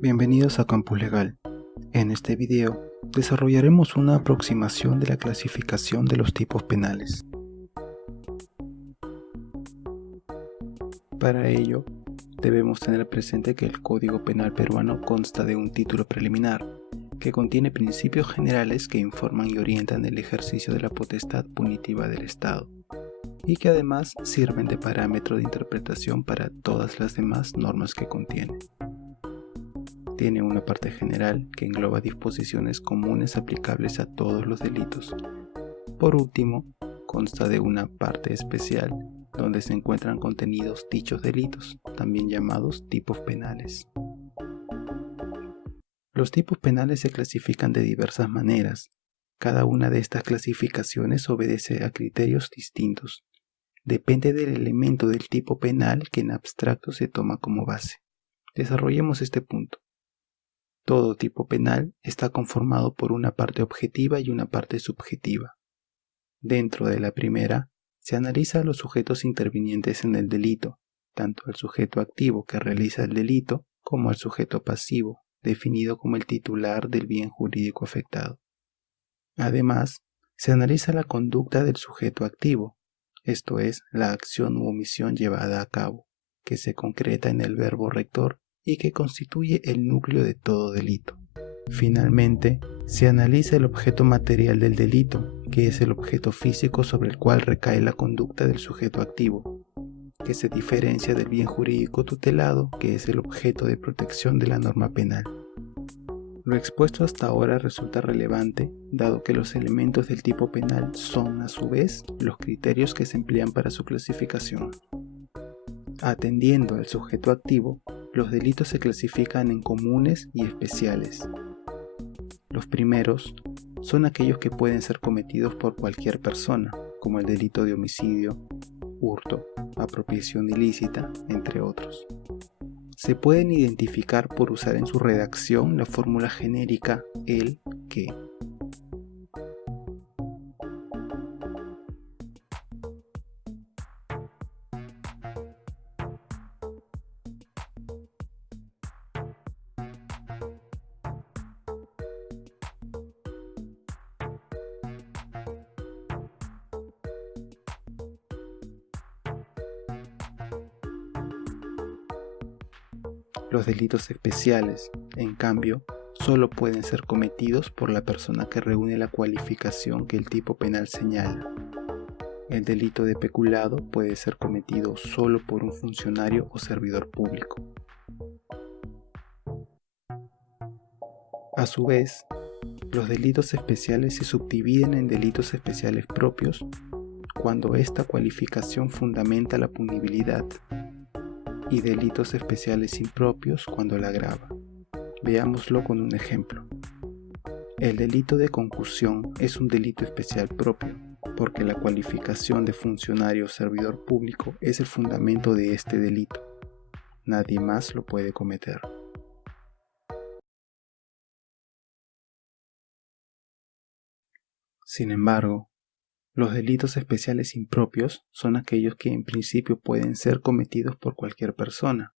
Bienvenidos a Campus Legal. En este video desarrollaremos una aproximación de la clasificación de los tipos penales. Para ello, debemos tener presente que el Código Penal peruano consta de un título preliminar, que contiene principios generales que informan y orientan el ejercicio de la potestad punitiva del Estado, y que además sirven de parámetro de interpretación para todas las demás normas que contiene. Tiene una parte general que engloba disposiciones comunes aplicables a todos los delitos. Por último, consta de una parte especial donde se encuentran contenidos dichos delitos, también llamados tipos penales. Los tipos penales se clasifican de diversas maneras. Cada una de estas clasificaciones obedece a criterios distintos. Depende del elemento del tipo penal que en abstracto se toma como base. Desarrollemos este punto. Todo tipo penal está conformado por una parte objetiva y una parte subjetiva. Dentro de la primera, se analiza a los sujetos intervinientes en el delito, tanto al sujeto activo que realiza el delito como al sujeto pasivo, definido como el titular del bien jurídico afectado. Además, se analiza la conducta del sujeto activo, esto es, la acción u omisión llevada a cabo, que se concreta en el verbo rector y que constituye el núcleo de todo delito. Finalmente, se analiza el objeto material del delito, que es el objeto físico sobre el cual recae la conducta del sujeto activo, que se diferencia del bien jurídico tutelado, que es el objeto de protección de la norma penal. Lo expuesto hasta ahora resulta relevante, dado que los elementos del tipo penal son, a su vez, los criterios que se emplean para su clasificación. Atendiendo al sujeto activo, los delitos se clasifican en comunes y especiales. Los primeros son aquellos que pueden ser cometidos por cualquier persona, como el delito de homicidio, hurto, apropiación ilícita, entre otros. Se pueden identificar por usar en su redacción la fórmula genérica el, que. Los delitos especiales, en cambio, solo pueden ser cometidos por la persona que reúne la cualificación que el tipo penal señala. El delito de peculado puede ser cometido solo por un funcionario o servidor público. A su vez, los delitos especiales se subdividen en delitos especiales propios cuando esta cualificación fundamenta la punibilidad, y delitos especiales impropios cuando la agrava. Veámoslo con un ejemplo. El delito de concusión es un delito especial propio, porque la cualificación de funcionario o servidor público es el fundamento de este delito. Nadie más lo puede cometer. Sin embargo, los delitos especiales impropios son aquellos que en principio pueden ser cometidos por cualquier persona,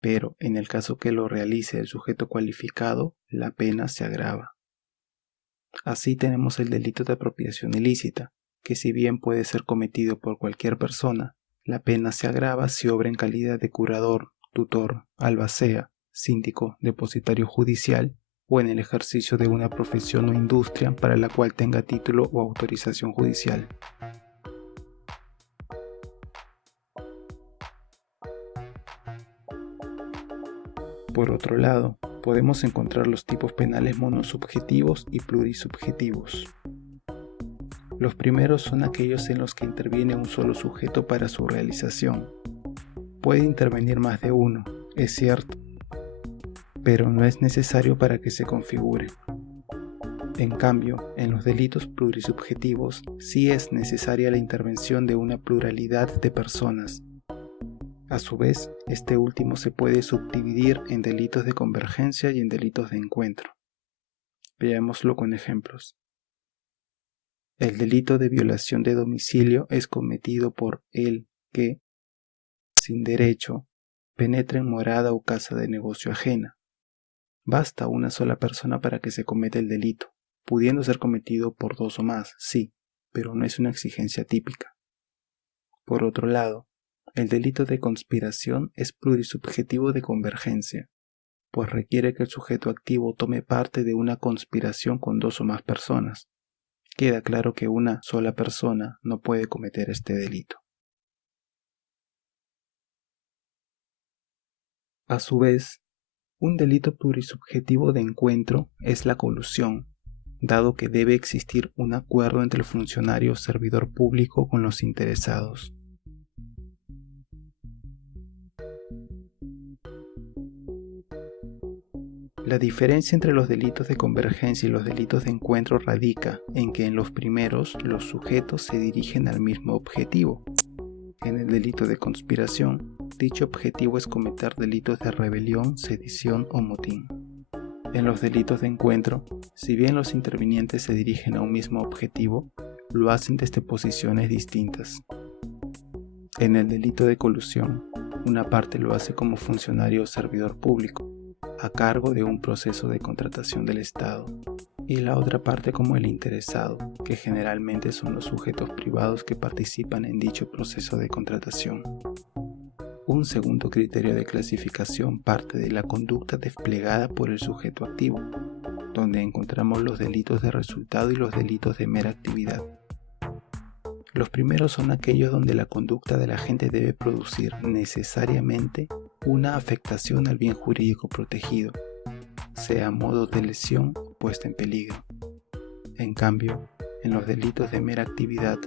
pero en el caso que lo realice el sujeto cualificado, la pena se agrava. Así tenemos el delito de apropiación ilícita, que si bien puede ser cometido por cualquier persona, la pena se agrava si obra en calidad de curador, tutor, albacea, síndico, depositario judicial o en el ejercicio de una profesión o industria para la cual tenga título o autorización judicial. Por otro lado, podemos encontrar los tipos penales monosubjetivos y plurisubjetivos. Los primeros son aquellos en los que interviene un solo sujeto para su realización. Puede intervenir más de uno, es cierto, pero no es necesario para que se configure. En cambio, en los delitos plurisubjetivos sí es necesaria la intervención de una pluralidad de personas. A su vez, este último se puede subdividir en delitos de convergencia y en delitos de encuentro. Veámoslo con ejemplos. El delito de violación de domicilio es cometido por el que, sin derecho, penetra en morada o casa de negocio ajena, Basta una sola persona para que se cometa el delito, pudiendo ser cometido por dos o más, sí, pero no es una exigencia típica. Por otro lado, el delito de conspiración es plurisubjetivo de convergencia, pues requiere que el sujeto activo tome parte de una conspiración con dos o más personas. Queda claro que una sola persona no puede cometer este delito. A su vez, un delito plurisubjetivo de encuentro es la colusión, dado que debe existir un acuerdo entre el funcionario o servidor público con los interesados. La diferencia entre los delitos de convergencia y los delitos de encuentro radica en que en los primeros los sujetos se dirigen al mismo objetivo. En el delito de conspiración, dicho objetivo es cometer delitos de rebelión, sedición o motín. En los delitos de encuentro, si bien los intervinientes se dirigen a un mismo objetivo, lo hacen desde posiciones distintas. En el delito de colusión, una parte lo hace como funcionario o servidor público, a cargo de un proceso de contratación del Estado, y la otra parte como el interesado, que generalmente son los sujetos privados que participan en dicho proceso de contratación. Un segundo criterio de clasificación parte de la conducta desplegada por el sujeto activo, donde encontramos los delitos de resultado y los delitos de mera actividad. Los primeros son aquellos donde la conducta del agente debe producir necesariamente una afectación al bien jurídico protegido, sea a modo de lesión o puesta en peligro. En cambio, en los delitos de mera actividad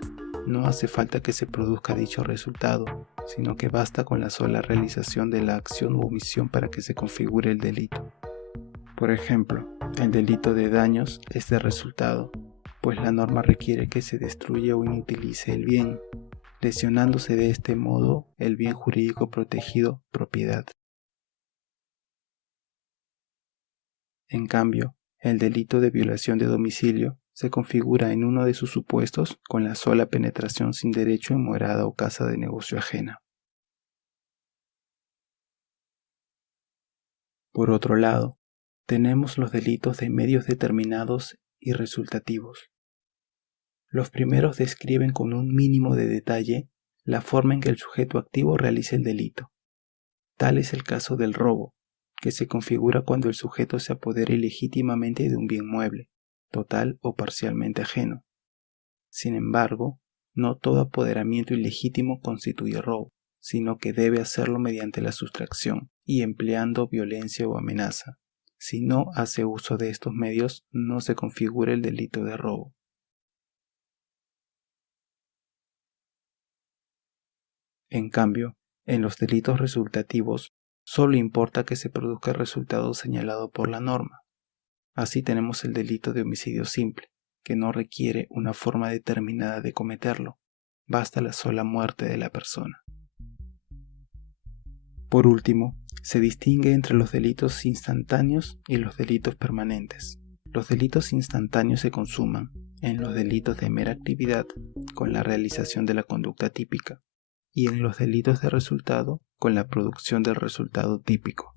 no hace falta que se produzca dicho resultado, sino que basta con la sola realización de la acción u omisión para que se configure el delito. Por ejemplo, el delito de daños es de resultado, pues la norma requiere que se destruya o inutilice el bien, lesionándose de este modo el bien jurídico protegido, propiedad. En cambio, el delito de violación de domicilio se configura en uno de sus supuestos con la sola penetración sin derecho en morada o casa de negocio ajena. Por otro lado, tenemos los delitos de medios determinados y resultativos. Los primeros describen con un mínimo de detalle la forma en que el sujeto activo realiza el delito. Tal es el caso del robo, que se configura cuando el sujeto se apodera ilegítimamente de un bien mueble, total o parcialmente ajeno. Sin embargo, no todo apoderamiento ilegítimo constituye robo, sino que debe hacerlo mediante la sustracción y empleando violencia o amenaza. Si no hace uso de estos medios, no se configura el delito de robo. En cambio, en los delitos resultativos, solo importa que se produzca el resultado señalado por la norma. Así tenemos el delito de homicidio simple, que no requiere una forma determinada de cometerlo, basta la sola muerte de la persona. Por último, se distingue entre los delitos instantáneos y los delitos permanentes. Los delitos instantáneos se consuman en los delitos de mera actividad con la realización de la conducta típica, y en los delitos de resultado con la producción del resultado típico.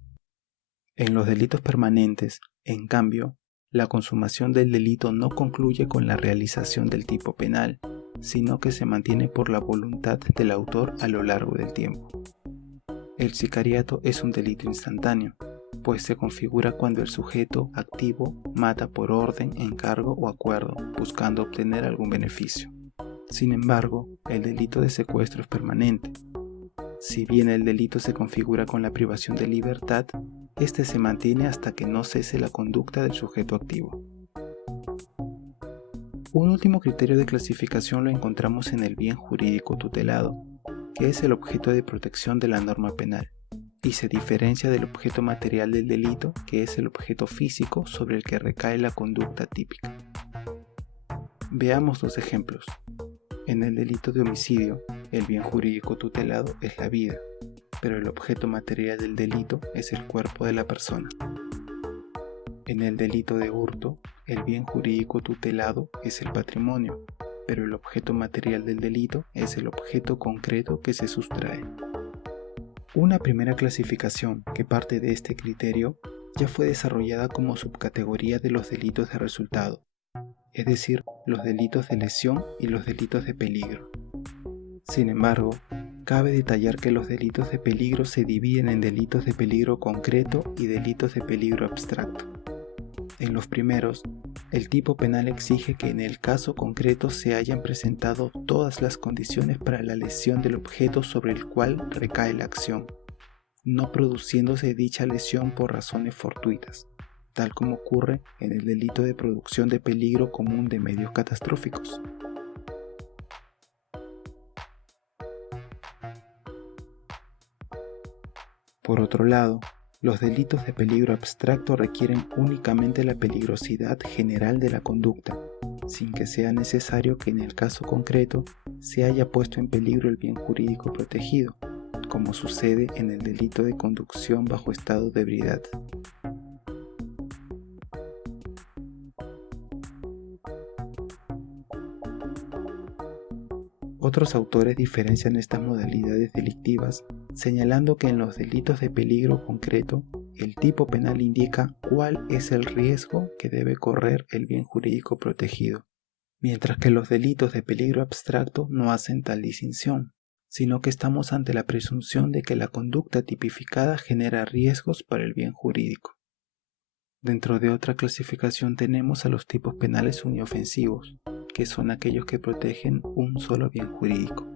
En los delitos permanentes, en cambio, la consumación del delito no concluye con la realización del tipo penal, sino que se mantiene por la voluntad del autor a lo largo del tiempo. El sicariato es un delito instantáneo, pues se configura cuando el sujeto activo mata por orden, encargo o acuerdo, buscando obtener algún beneficio. Sin embargo, el delito de secuestro es permanente. Si bien el delito se configura con la privación de libertad, este se mantiene hasta que no cese la conducta del sujeto activo. Un último criterio de clasificación lo encontramos en el bien jurídico tutelado, que es el objeto de protección de la norma penal, y se diferencia del objeto material del delito, que es el objeto físico sobre el que recae la conducta típica. Veamos dos ejemplos. En el delito de homicidio, el bien jurídico tutelado es la vida, pero el objeto material del delito es el cuerpo de la persona. En el delito de hurto, el bien jurídico tutelado es el patrimonio, pero el objeto material del delito es el objeto concreto que se sustrae. Una primera clasificación que parte de este criterio ya fue desarrollada como subcategoría de los delitos de resultado, es decir, los delitos de lesión y los delitos de peligro. Sin embargo, cabe detallar que los delitos de peligro se dividen en delitos de peligro concreto y delitos de peligro abstracto. En los primeros, el tipo penal exige que en el caso concreto se hayan presentado todas las condiciones para la lesión del objeto sobre el cual recae la acción, no produciéndose dicha lesión por razones fortuitas, tal como ocurre en el delito de producción de peligro común de medios catastróficos. Por otro lado, los delitos de peligro abstracto requieren únicamente la peligrosidad general de la conducta, sin que sea necesario que en el caso concreto se haya puesto en peligro el bien jurídico protegido, como sucede en el delito de conducción bajo estado de ebriedad. Otros autores diferencian estas modalidades delictivas, señalando que en los delitos de peligro concreto, el tipo penal indica cuál es el riesgo que debe correr el bien jurídico protegido, mientras que los delitos de peligro abstracto no hacen tal distinción, sino que estamos ante la presunción de que la conducta tipificada genera riesgos para el bien jurídico. Dentro de otra clasificación tenemos a los tipos penales uniofensivos, que son aquellos que protegen un solo bien jurídico,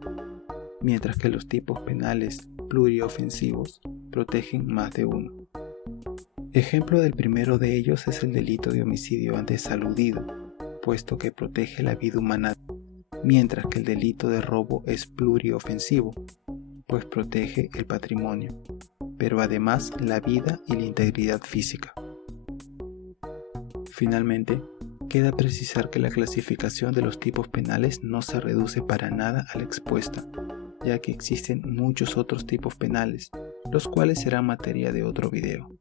mientras que los tipos penales pluriofensivos protegen más de uno. Ejemplo del primero de ellos es el delito de homicidio antes aludido, puesto que protege la vida humana, mientras que el delito de robo es pluriofensivo, pues protege el patrimonio, pero además la vida y la integridad física. Finalmente, queda precisar que la clasificación de los tipos penales no se reduce para nada a la expuesta, ya que existen muchos otros tipos penales, los cuales serán materia de otro video.